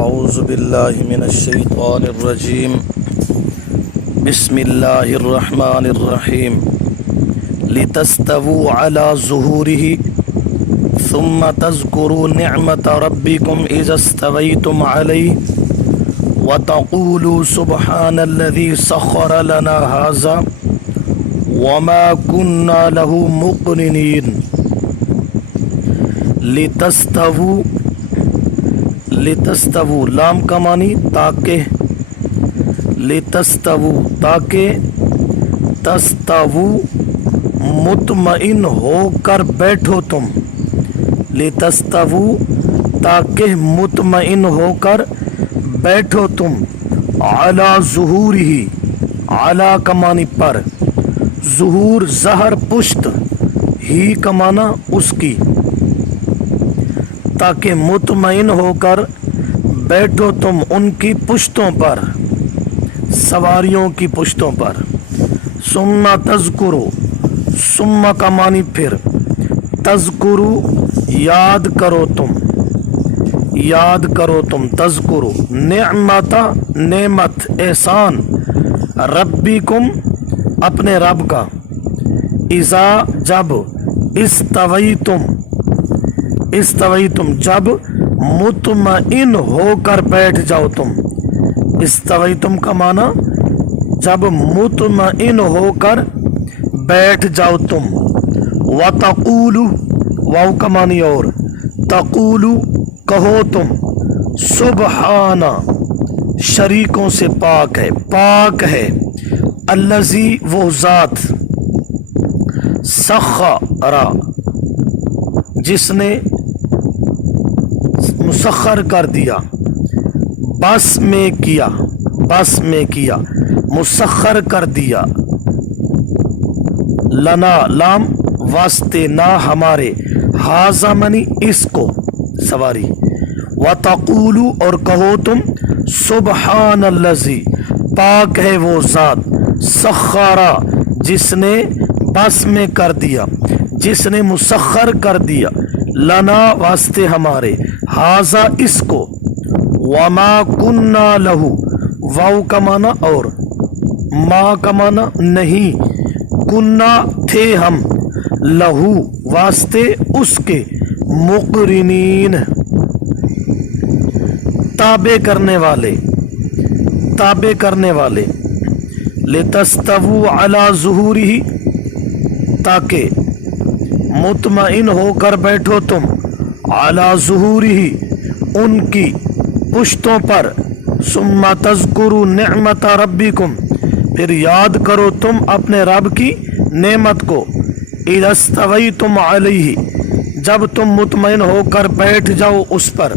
أعوذ بالله من الشيطان الرجيم بسم الله الرحمن الرحيم لتستووا على ظهوره ثم تذكروا نعمة ربكم إذا استويتم عليه وتقولوا سبحان الذي سخر لنا هذا وما كنا له مقرنين لتستووا لام کا معنی تاکہ، لتستووا تاکہ، تستووا مطمئن ہو کر بیٹھو تم، لتستووا تاکہ مطمئن ہو کر بیٹھو تم، علی ظہورہ، علی کا معنی پر، ظہور ظہر پشت، ہی کا معنی اس کی، تاکہ مطمئن ہو کر بیٹھو تم ان کی پشتوں پر، سواریوں کی پشتوں پر۔ ثم تذکرو، ثم کا معنی پھر، تذکرو یاد کرو تم، یاد کرو تم، تذکرو نعمت، نعمت احسان، ربکم اپنے رب کا، اذا جب، استویتم، استویتم جب مطمئن ہو کر بیٹھ جاؤ تم، استویتم کا معنی جب مطمئن ہو کر بیٹھ جاؤ تم، وَتَقُولُ واو کا معنی اور، تقولو کہو تم، سبحان شریکوں سے پاک ہے، پاک ہے، الذی وہ ذات، سخر جس نے مسخر کر دیا، بس میں کیا، بس میں کیا، مسخر کر دیا، لنا لام واسطے نہ ہمارے، ہاذا منی اس کو سواری، وتقولو اور کہو تم، سبحان الذی پاک ہے وہ ذات، سخرا جس نے بس میں کر دیا، جس نے مسخر کر دیا، لنا واسطے ہمارے، ہاذا اس کو، وما کننا لہو واو کا معنی اور، ما کا معنی نہیں، کننا تھے ہم، لہو واسطے اس کے، مقرنین تابع کرنے والے، تابع کرنے والے، لتستووا علی ظہورہ تاکہ مطمئن ہو کر بیٹھو تم، علی ظہورہ ان کی پشتوں پر، ثم تذکروا نعمت ربکم پھر یاد کرو تم اپنے رب کی نعمت کو، اذا استویتم علیہ جب تم مطمئن ہو کر بیٹھ جاؤ اس پر،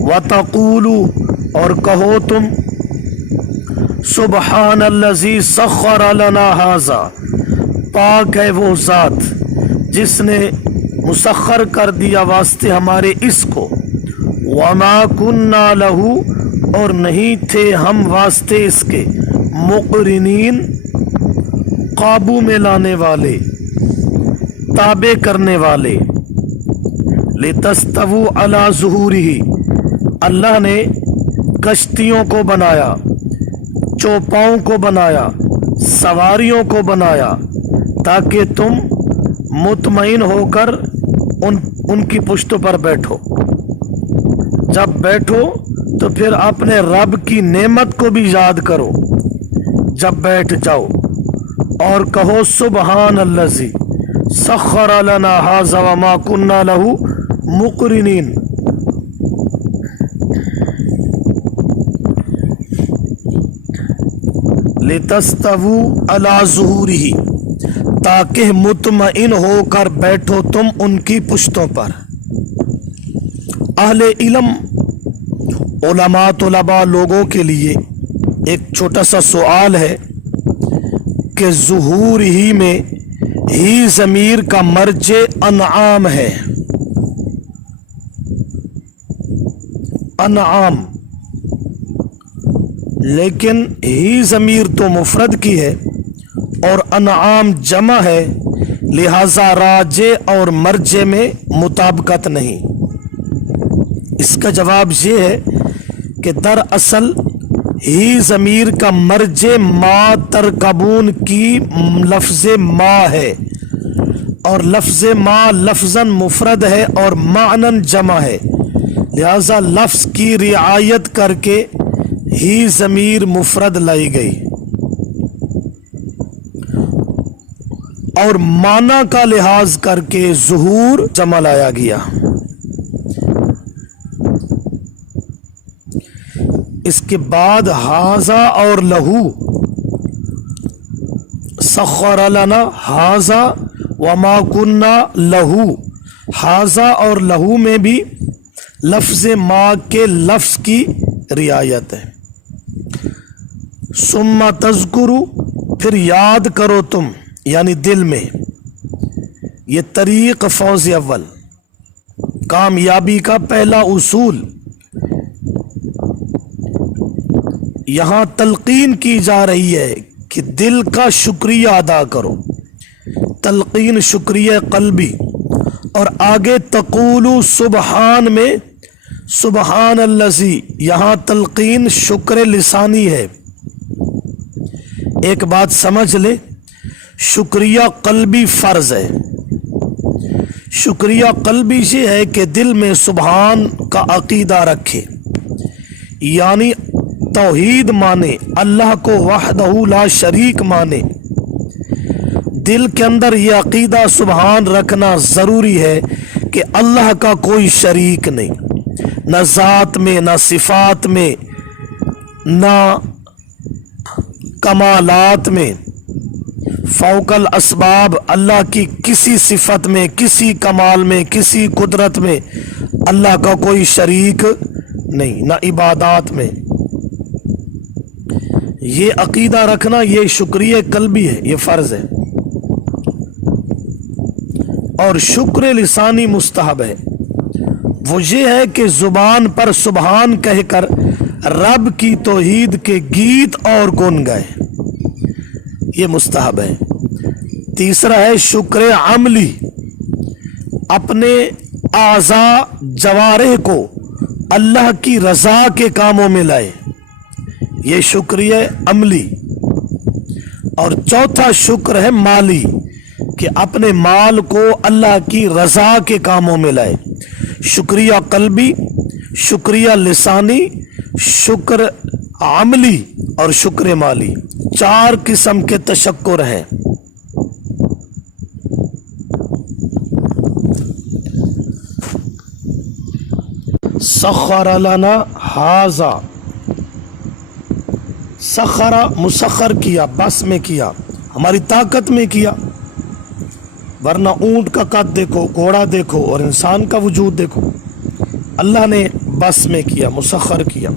وتقولوا اور کہو تم، سبحان الذی سخر لنا ھذا پاک ہے وہ ذات جس نے مسخر کر دیا واسطے ہمارے اس کو، وما کننا لہو اور نہیں تھے ہم واسطے اس کے، مقرنین قابو میں لانے والے، تابع کرنے والے، لتستووا علی ظہورہ اللہ نے کشتیوں کو بنایا، چوپاؤں کو بنایا، سواریوں کو بنایا، تاکہ تم مطمئن ہو کر ان کی پشتوں پر بیٹھو، جب بیٹھو تو پھر اپنے رب کی نعمت کو بھی یاد کرو جب بیٹھ جاؤ، اور کہو سبحان الذی سخر لنا ھذا وما کننا لہ مقرنین۔ لتستووا علی ظہورہ تاکہ مطمئن ہو کر بیٹھو تم ان کی پشتوں پر۔ اہل علم، علماء طلباء لوگوں کے لیے ایک چھوٹا سا سوال ہے کہ ظہور ہی میں ہی ضمیر کا مرجع انعام ہے، انعام، لیکن ہی ضمیر تو مفرد کی ہے اور انعام جمع ہے، لہذا راجع اور مرجع میں مطابقت نہیں۔ اس کا جواب یہ ہے کہ دراصل ہی ضمیر کا مرج ما ترکبون کی لفظ ما ہے، اور لفظ ما لفظاً مفرد ہے اور معنن جمع ہے، لہذا لفظ کی رعایت کر کے ہی ضمیر مفرد لائی گئی اور معنی کا لحاظ کر کے ظہور جمع لایا گیا۔ اس کے بعد ہاذا اور لہو، سخر لنا ہاذا وما کننا لہو، ہاذا اور لہو میں بھی لفظ ما کے لفظ کی رعایت ہے۔ ثم تذکرو، پھر یاد کرو تم، یعنی دل میں۔ یہ طریق فوز اول، کامیابی کا پہلا اصول۔ یہاں تلقین کی جا رہی ہے کہ دل کا شکریہ ادا کرو، تلقین شکریہ قلبی، اور آگے تقولو سبحان میں سبحان الذی، یہاں تلقین شکر لسانی ہے۔ ایک بات سمجھ لے، شکریہ قلبی فرض ہے۔ شکریہ قلبی یہ ہے کہ دل میں سبحان کا عقیدہ رکھے، یعنی توحید مانے، اللہ کو وحدہ لا شریک مانے۔ دل کے اندر یہ عقیدہ سبحان رکھنا ضروری ہے کہ اللہ کا کوئی شریک نہیں، نہ ذات میں، نہ صفات میں، نہ کمالات میں، فوق الاسباب، اللہ کی کسی صفت میں، کسی کمال میں، کسی قدرت میں اللہ کا کوئی شریک نہیں، نہ عبادات میں۔ یہ عقیدہ رکھنا یہ شکریہ قلبی ہے، یہ فرض ہے، اور شکر لسانی مستحب ہے۔ وہ یہ ہے کہ زبان پر سبحان کہہ کر رب کی توحید کے گیت اور گن گائے، یہ مستحب ہے۔ تیسرا ہے شکر عملی، اپنے اعضاء جوارح کو اللہ کی رضا کے کاموں میں لائے، یہ شکریہ عملی۔ اور چوتھا شکر ہے مالی، کہ اپنے مال کو اللہ کی رضا کے کاموں میں لائے۔ شکریہ قلبی، شکریہ لسانی، شکر عملی اور شکر مالی، 4 قسم کے تشکر ہیں۔ سخر لنا ہاذا، سخرا مسخر کیا، بس میں کیا، ہماری طاقت میں کیا، ورنہ اونٹ کا قد دیکھو، گھوڑا دیکھو اور انسان کا وجود دیکھو، اللہ نے بس میں کیا، مسخر کیا۔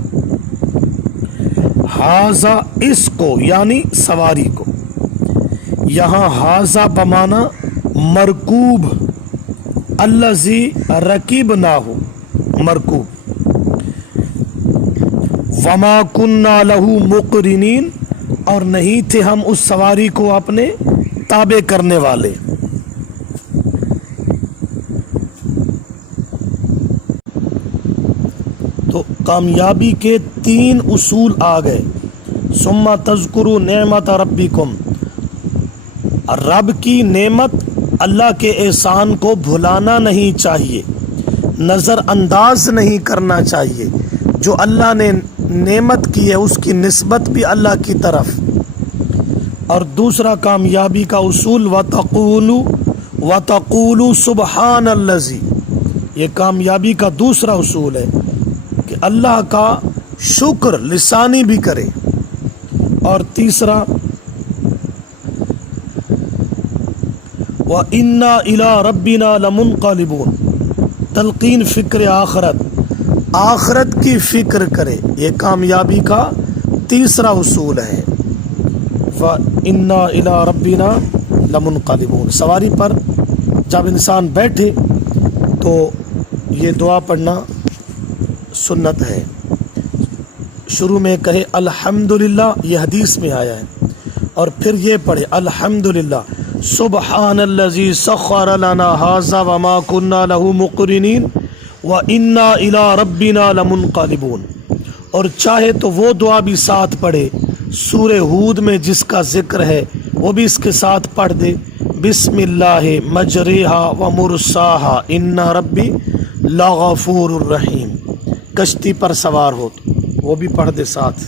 ہاذا، اس کو یعنی سواری کو، یہاں ہاذا بمانا مرکوب، الذی رکبناہ، مرکوب۔ وما کننا لہ مقرنین، اور نہیں تھے ہم اس سواری کو اپنے تابع کرنے والے۔ تو کامیابی کے 3 اصول آ گئے۔ ثم تذکروا نعمت ربکم، رب کی نعمت، اللہ کے احسان کو بھلانا نہیں چاہیے، نظر انداز نہیں کرنا چاہیے۔ جو اللہ نے نعمت کی ہے اس کی نسبت بھی اللہ کی طرف۔ اور دوسرا کامیابی کا اصول وَتَقُولُوا سُبْحَانَ الَّذِي، یہ کامیابی کا دوسرا اصول ہے کہ اللہ کا شکر لسانی بھی کرے۔ اور تیسرا وَإِنَّا إِلَىٰ رَبِّنَا لَمُنْقَلِبُونَ، تلقین فکر آخرت، آخرت کی فکر کرے، یہ کامیابی کا تیسرا اصول ہے۔ وَإِنَّا إِلَىٰ رَبِّنَا لَمُنْقَلِبُونَ، سواری پر جب انسان بیٹھے تو یہ دعا پڑھنا سنت ہے۔ شروع میں کہے الحمدللہ، یہ حدیث میں آیا ہے، اور پھر یہ پڑھے الحمدللہ سبحان الذی سخر لنا ھذا وما كنا له مقرنین وَإِنَّا إِلَىٰ رَبِّنَا لَمُنْقَلِبُونَ۔ اور چاہے تو وہ دعا بھی ساتھ پڑھے سورہ ہود میں جس کا ذکر ہے وہ بھی اس کے ساتھ پڑھ دے، بسم اللہ مجریہا و مرساہا ان ربی لغفور الرحیم، کشتی پر سوار ہو تو وہ بھی پڑھ دے ساتھ۔